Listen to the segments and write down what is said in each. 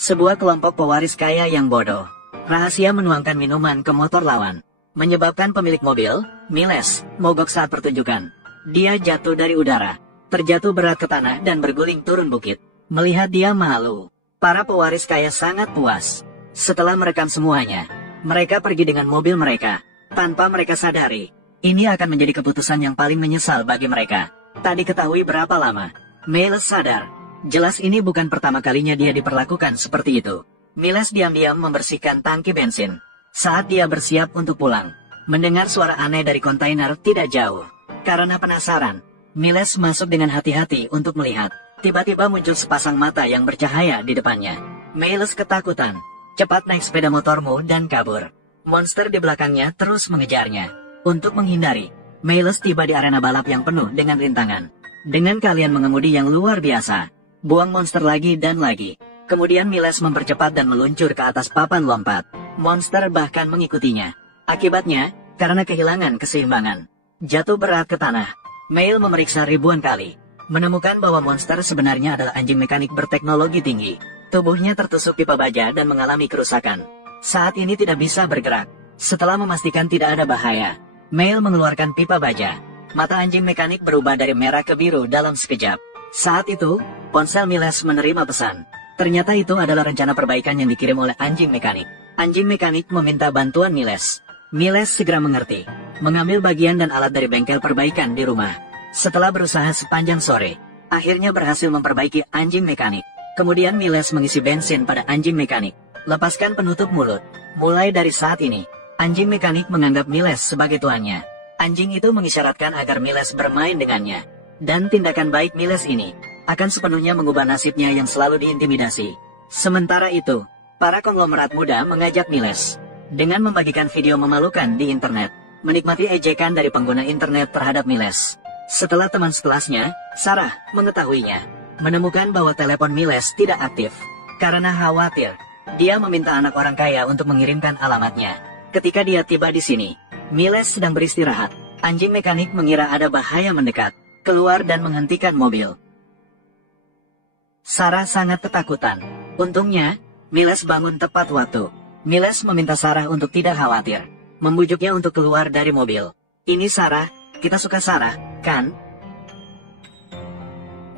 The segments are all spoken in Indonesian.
Sebuah kelompok pewaris kaya yang bodoh rahasia menuangkan minuman ke motor lawan, menyebabkan pemilik mobil, Miles, mogok saat pertunjukan. Dia jatuh dari udara, terjatuh berat ke tanah dan berguling turun bukit. Melihat dia malu, para pewaris kaya sangat puas. Setelah merekam semuanya, mereka pergi dengan mobil mereka. Tanpa mereka sadari, ini akan menjadi keputusan yang paling menyesal bagi mereka. Tak diketahui berapa lama, Miles sadar. Jelas ini bukan pertama kalinya dia diperlakukan seperti itu. Miles diam-diam membersihkan tangki bensin. Saat dia bersiap untuk pulang, mendengar suara aneh dari kontainer tidak jauh. Karena penasaran, Miles masuk dengan hati-hati untuk melihat. Tiba-tiba muncul sepasang mata yang bercahaya di depannya. Miles ketakutan. Cepat naik sepeda motormu dan kabur. Monster di belakangnya terus mengejarnya. Untuk menghindari, Miles tiba di arena balap yang penuh dengan rintangan. Dengan kalian mengemudi yang luar biasa, buang monster lagi dan lagi. Kemudian Miles mempercepat dan meluncur ke atas papan lompat. Monster bahkan mengikutinya. Akibatnya, karena kehilangan keseimbangan, jatuh berat ke tanah. Miles memeriksa ribuan kali, menemukan bahwa monster sebenarnya adalah anjing mekanik berteknologi tinggi. Tubuhnya tertusuk pipa baja dan mengalami kerusakan. Saat ini tidak bisa bergerak. Setelah memastikan tidak ada bahaya, Miles mengeluarkan pipa baja. Mata anjing mekanik berubah dari merah ke biru dalam sekejap. Saat itu, ponsel Miles menerima pesan. Ternyata itu adalah rencana perbaikan yang dikirim oleh anjing mekanik. Anjing mekanik meminta bantuan Miles. Miles segera mengerti, mengambil bagian dan alat dari bengkel perbaikan di rumah. Setelah berusaha sepanjang sore, akhirnya berhasil memperbaiki anjing mekanik. Kemudian Miles mengisi bensin pada anjing mekanik. Lepaskan penutup mulut. Mulai dari saat ini, anjing mekanik menganggap Miles sebagai tuannya. Anjing itu mengisyaratkan agar Miles bermain dengannya. Dan tindakan baik Miles ini akan sepenuhnya mengubah nasibnya yang selalu diintimidasi. Sementara itu, para konglomerat muda mengajak Miles dengan membagikan video memalukan di internet, menikmati ejekan dari pengguna internet terhadap Miles. Setelah teman sekelasnya, Sarah, mengetahuinya, menemukan bahwa telepon Miles tidak aktif. Karena khawatir, dia meminta anak orang kaya untuk mengirimkan alamatnya. Ketika dia tiba di sini, Miles sedang beristirahat. Anjing mekanik mengira ada bahaya mendekat, keluar dan menghentikan mobil. Sarah sangat ketakutan. Untungnya, Miles bangun tepat waktu. Miles meminta Sarah untuk tidak khawatir, membujuknya untuk keluar dari mobil. Ini Sarah, kita suka Sarah, kan?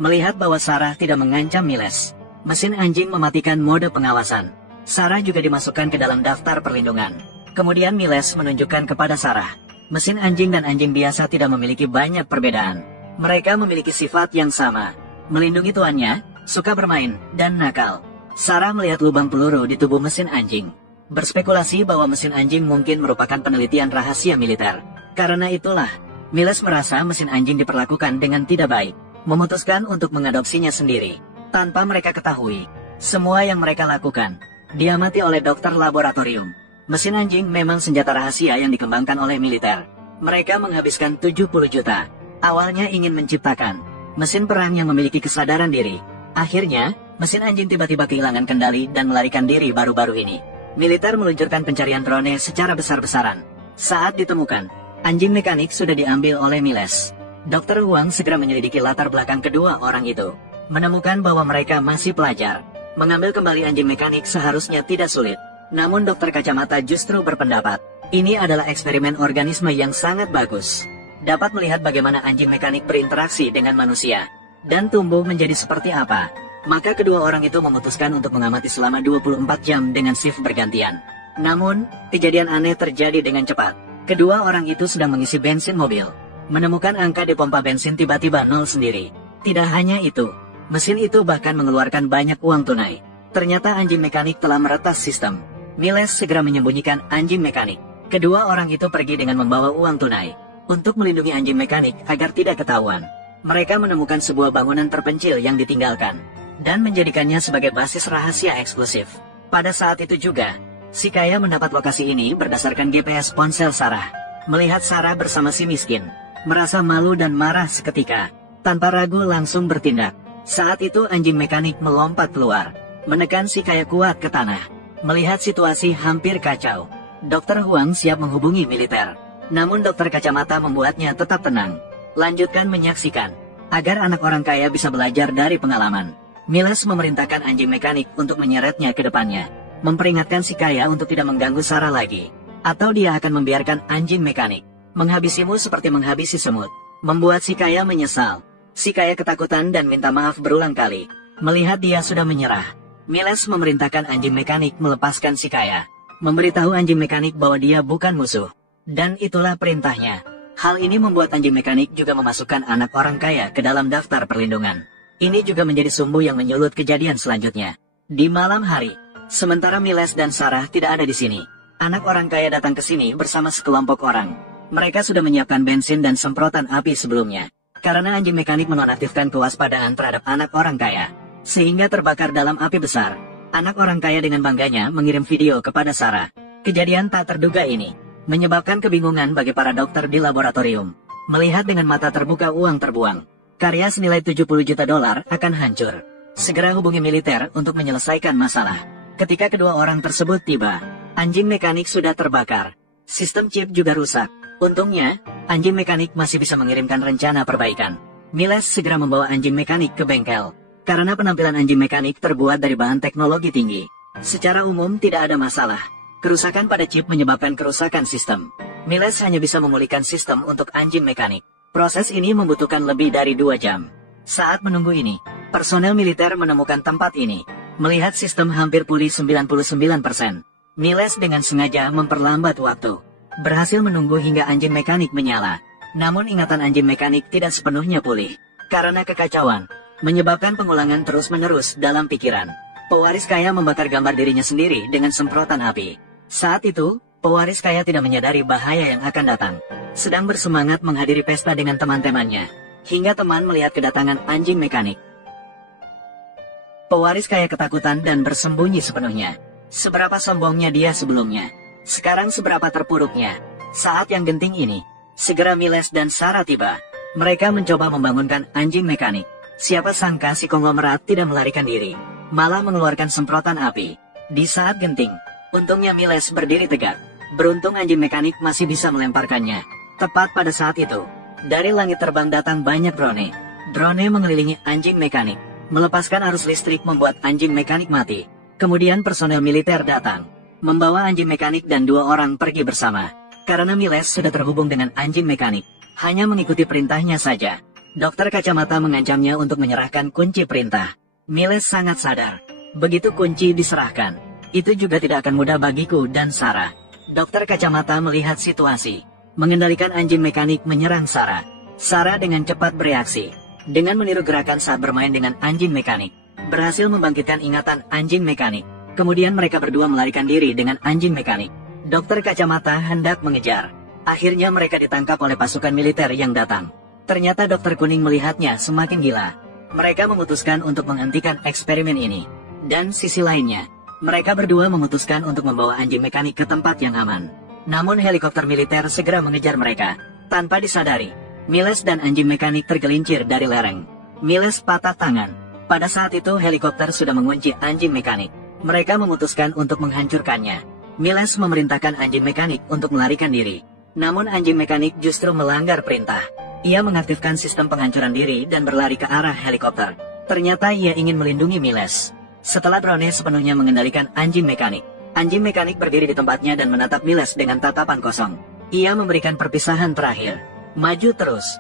Melihat bahwa Sarah tidak mengancam Miles, mesin anjing mematikan mode pengawasan. Sarah juga dimasukkan ke dalam daftar perlindungan. Kemudian Miles menunjukkan kepada Sarah, mesin anjing dan anjing biasa tidak memiliki banyak perbedaan. Mereka memiliki sifat yang sama, melindungi tuannya, suka bermain, dan nakal. Sarah melihat lubang peluru di tubuh mesin anjing, berspekulasi bahwa mesin anjing mungkin merupakan penelitian rahasia militer. Karena itulah, Miles merasa mesin anjing diperlakukan dengan tidak baik, memutuskan untuk mengadopsinya sendiri. Tanpa mereka ketahui, semua yang mereka lakukan diamati oleh dokter laboratorium. Mesin anjing memang senjata rahasia yang dikembangkan oleh militer. Mereka menghabiskan 70 juta. Awalnya ingin menciptakan mesin perang yang memiliki kesadaran diri. Akhirnya, mesin anjing tiba-tiba kehilangan kendali dan melarikan diri baru-baru ini. Militer meluncurkan pencarian drone secara besar-besaran. Saat ditemukan, anjing mekanik sudah diambil oleh Miles. Dr. Huang segera menyelidiki latar belakang kedua orang itu, menemukan bahwa mereka masih pelajar. Mengambil kembali anjing mekanik seharusnya tidak sulit. Namun dokter kacamata justru berpendapat, ini adalah eksperimen organisme yang sangat bagus. Dapat melihat bagaimana anjing mekanik berinteraksi dengan manusia, dan tumbuh menjadi seperti apa. Maka kedua orang itu memutuskan untuk mengamati selama 24 jam dengan shift bergantian. Namun, kejadian aneh terjadi dengan cepat. Kedua orang itu sedang mengisi bensin mobil, menemukan angka di pompa bensin tiba-tiba nol sendiri. Tidak hanya itu, mesin itu bahkan mengeluarkan banyak uang tunai. Ternyata anjing mekanik telah meretas sistem. Miles segera menyembunyikan anjing mekanik. Kedua orang itu pergi dengan membawa uang tunai untuk melindungi anjing mekanik agar tidak ketahuan. Mereka menemukan sebuah bangunan terpencil yang ditinggalkan dan menjadikannya sebagai basis rahasia eksklusif. Pada saat itu juga, si kaya mendapat lokasi ini berdasarkan GPS ponsel Sarah. Melihat Sarah bersama si miskin, merasa malu dan marah seketika. Tanpa ragu langsung bertindak. Saat itu anjing mekanik melompat keluar, menekan si kaya kuat ke tanah. Melihat situasi hampir kacau, Dr. Huang siap menghubungi militer. Namun dokter kacamata membuatnya tetap tenang. Lanjutkan menyaksikan, agar anak orang kaya bisa belajar dari pengalaman. Miles memerintahkan anjing mekanik untuk menyeretnya ke depannya, memperingatkan si kaya untuk tidak mengganggu Sarah lagi, atau dia akan membiarkan anjing mekanik menghabisimu seperti menghabisi semut. Membuat si kaya menyesal. Si kaya ketakutan dan minta maaf berulang kali. Melihat dia sudah menyerah, Miles memerintahkan anjing mekanik melepaskan si kaya, memberitahu anjing mekanik bahwa dia bukan musuh. Dan itulah perintahnya. Hal ini membuat anjing mekanik juga memasukkan anak orang kaya ke dalam daftar perlindungan. Ini juga menjadi sumbu yang menyulut kejadian selanjutnya. Di malam hari, sementara Miles dan Sarah tidak ada di sini, anak orang kaya datang ke sini bersama sekelompok orang. Mereka sudah menyiapkan bensin dan semprotan api sebelumnya. Karena anjing mekanik menonaktifkan kewaspadaan terhadap anak orang kaya, sehingga terbakar dalam api besar. Anak orang kaya dengan bangganya mengirim video kepada Sarah. Kejadian tak terduga ini menyebabkan kebingungan bagi para dokter di laboratorium. Melihat dengan mata terbuka uang terbuang, karya senilai 70 juta dolar akan hancur. Segera hubungi militer untuk menyelesaikan masalah. Ketika kedua orang tersebut tiba, anjing mekanik sudah terbakar. Sistem chip juga rusak. Untungnya, anjing mekanik masih bisa mengirimkan rencana perbaikan. Miles segera membawa anjing mekanik ke bengkel. Karena penampilan anjing mekanik terbuat dari bahan teknologi tinggi, secara umum tidak ada masalah. Kerusakan pada chip menyebabkan kerusakan sistem. Miles hanya bisa memulihkan sistem untuk anjing mekanik. Proses ini membutuhkan lebih dari 2 jam. Saat menunggu ini, personel militer menemukan tempat ini. Melihat sistem hampir pulih 99%, Miles dengan sengaja memperlambat waktu. Berhasil menunggu hingga anjing mekanik menyala. Namun ingatan anjing mekanik tidak sepenuhnya pulih. Karena kekacauan, menyebabkan pengulangan terus-menerus dalam pikiran. Pewaris kaya membakar gambar dirinya sendiri dengan semprotan api. Saat itu, pewaris kaya tidak menyadari bahaya yang akan datang. Sedang bersemangat menghadiri pesta dengan teman-temannya, hingga teman melihat kedatangan anjing mekanik. Pewaris kaya ketakutan dan bersembunyi sepenuhnya. Seberapa sombongnya dia sebelumnya, sekarang seberapa terpuruknya. Saat yang genting ini, segera Miles dan Sarah tiba. Mereka mencoba membangunkan anjing mekanik. Siapa sangka si konglomerat tidak melarikan diri, malah mengeluarkan semprotan api. Di saat genting, untungnya Miles berdiri tegak. Beruntung anjing mekanik masih bisa melemparkannya. Tepat pada saat itu, dari langit terbang datang banyak drone. Drone mengelilingi anjing mekanik, melepaskan arus listrik membuat anjing mekanik mati. Kemudian personel militer datang, membawa anjing mekanik dan 2 orang pergi bersama. Karena Miles sudah terhubung dengan anjing mekanik, hanya mengikuti perintahnya saja. Dokter kacamata mengancamnya untuk menyerahkan kunci perintah. Miles sangat sadar, begitu kunci diserahkan, itu juga tidak akan mudah bagiku dan Sarah. Dokter kacamata melihat situasi, mengendalikan anjing mekanik menyerang Sarah. Sarah dengan cepat bereaksi, dengan meniru gerakan saat bermain dengan anjing mekanik, berhasil membangkitkan ingatan anjing mekanik. Kemudian mereka berdua melarikan diri dengan anjing mekanik. Dokter kacamata hendak mengejar. Akhirnya mereka ditangkap oleh pasukan militer yang datang. Ternyata dokter kuning melihatnya semakin gila. Mereka memutuskan untuk menghentikan eksperimen ini. Dan sisi lainnya, mereka berdua memutuskan untuk membawa anjing mekanik ke tempat yang aman. Namun helikopter militer segera mengejar mereka. Tanpa disadari, Miles dan anjing mekanik tergelincir dari lereng. Miles patah tangan. Pada saat itu helikopter sudah mengunci anjing mekanik. Mereka memutuskan untuk menghancurkannya. Miles memerintahkan anjing mekanik untuk melarikan diri. Namun anjing mekanik justru melanggar perintah. Ia mengaktifkan sistem penghancuran diri dan berlari ke arah helikopter. Ternyata ia ingin melindungi Miles. Setelah drone sepenuhnya mengendalikan anjing mekanik berdiri di tempatnya dan menatap Miles dengan tatapan kosong. Ia memberikan perpisahan terakhir. Maju terus.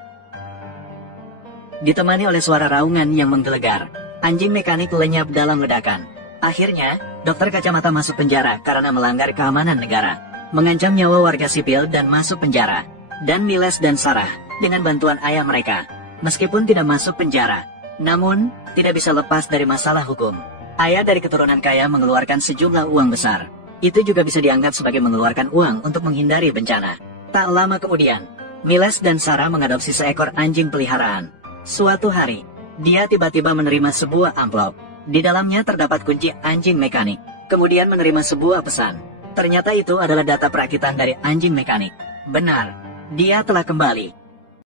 Ditemani oleh suara raungan yang menggelegar, anjing mekanik lenyap dalam ledakan. Akhirnya, dokter kacamata masuk penjara karena melanggar keamanan negara, mengancam nyawa warga sipil dan masuk penjara. Dan Miles dan Sarah, dengan bantuan ayah mereka, meskipun tidak masuk penjara, namun tidak bisa lepas dari masalah hukum. Ayah dari keturunan kaya mengeluarkan sejumlah uang besar. Itu juga bisa dianggap sebagai mengeluarkan uang untuk menghindari bencana. Tak lama kemudian, Miles dan Sarah mengadopsi seekor anjing peliharaan. Suatu hari, dia tiba-tiba menerima sebuah amplop. Di dalamnya terdapat kunci anjing mekanik. Kemudian menerima sebuah pesan. Ternyata itu adalah data perakitan dari anjing mekanik. Benar, dia telah kembali.